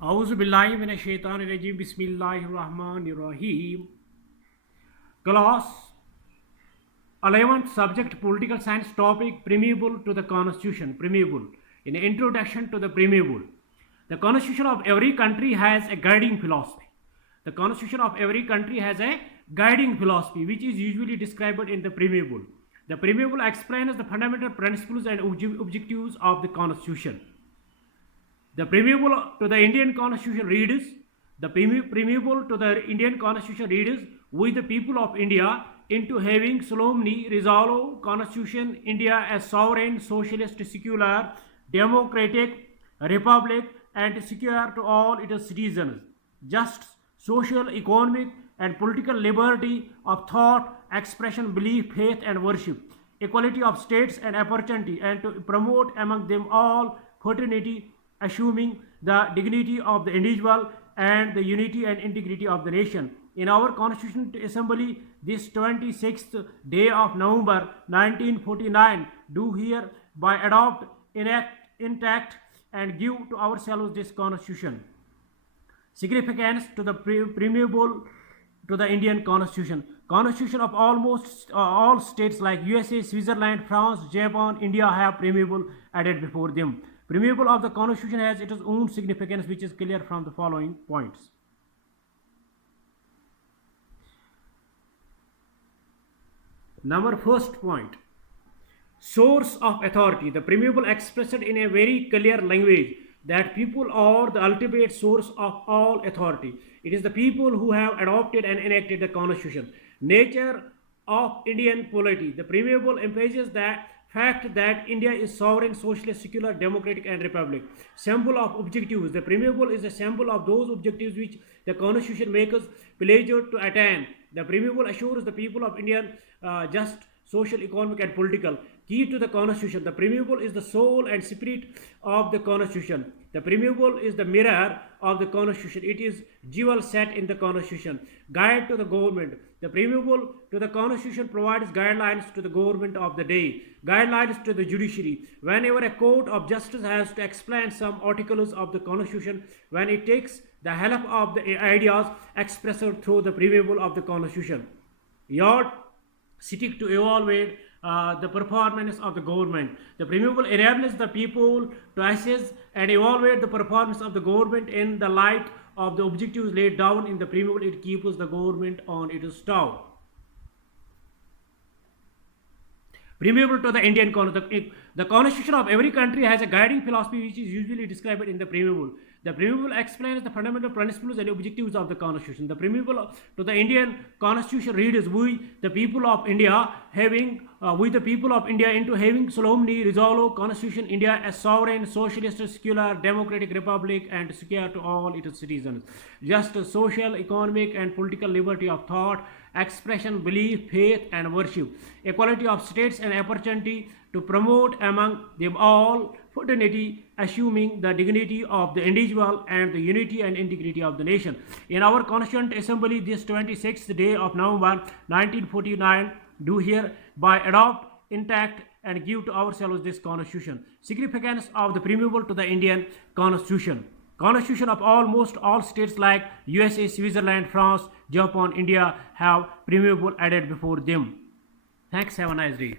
Auzubillahiminash-shaytanir-rajim. Bismillahir-rahmanir-rahim. Class 11th subject political science topic preamble to the constitution. Preamble. In introduction to the preamble. The constitution of every country has a guiding philosophy. The constitution of every country has a guiding philosophy which is usually described in the preamble. The preamble explains the fundamental principles and objectives of the constitution. The preamble to the Indian Constitution reads, preamble to the Indian Constitution reads, we the people of India, into having solemnly resolve Constitution India as sovereign, socialist, secular, democratic, republic, and secure to all its citizens, just, social, economic, and political liberty of thought, expression, belief, faith, and worship, equality of states and opportunity, and to promote among them all fraternity, assuming the dignity of the individual and the unity and integrity of the nation. In our Constitutional Assembly, this 26th day of November 1949, do hereby adopt, enact, intact, and give to ourselves this Constitution. Significance to the preamble to the Indian Constitution. Constitution of almost all states like USA, Switzerland, France, Japan, India have preamble added before them. Preamble of the Constitution has its own significance, which is clear from the following points. Number first point, source of authority. The preamble expressed in a very clear language that people are the ultimate source of all authority. It is the people who have adopted and enacted the Constitution. Nature of Indian polity. The preamble emphasizes that fact that India is sovereign, socialist, secular, democratic, and republic. Symbol of objectives. The preamble is a symbol of those objectives which the Constitution makes us pleasure to attain. The preamble assures the people of India just, social, economic, and political. Key to the Constitution. The preamble is the soul and spirit of the Constitution. The preamble is the mirror of the Constitution. It is jewel set in the Constitution. Guide to the government. The preamble to the Constitution provides guidelines to the government of the day, guidelines to the judiciary. Whenever a court of justice has to explain some articles of the Constitution, when it takes the help of the ideas expressed through the preamble of the Constitution. Yard stick to evaluate the performance of the government. The preamble enables the people to assess and evaluate the performance of the government in the light of the objectives laid down in the preamble. It keeps the government on its toes. Preamble to the Indian Constitution. The Constitution of every country has a guiding philosophy which is usually described in the preamble. The preamble explains the fundamental principles and objectives of the Constitution. The preamble to the Indian Constitution reads, we the people of India into having solemnly resolve Constitution India as sovereign, socialist, secular, democratic republic, and secure to all its citizens, just, social, economic, and political liberty of thought, expression, belief, faith, and worship, equality of states and opportunity, to promote among them all fraternity, assuming the dignity of the individual and the unity and integrity of the nation. In our Constituent Assembly, this 26th day of November 1949, do hereby adopt, intact, and give to ourselves this Constitution. Significance of the preamble to the Indian Constitution. Constitution of almost all states like USA, Switzerland, France, Japan, India have preamble added before them. Thanks. Have a nice day.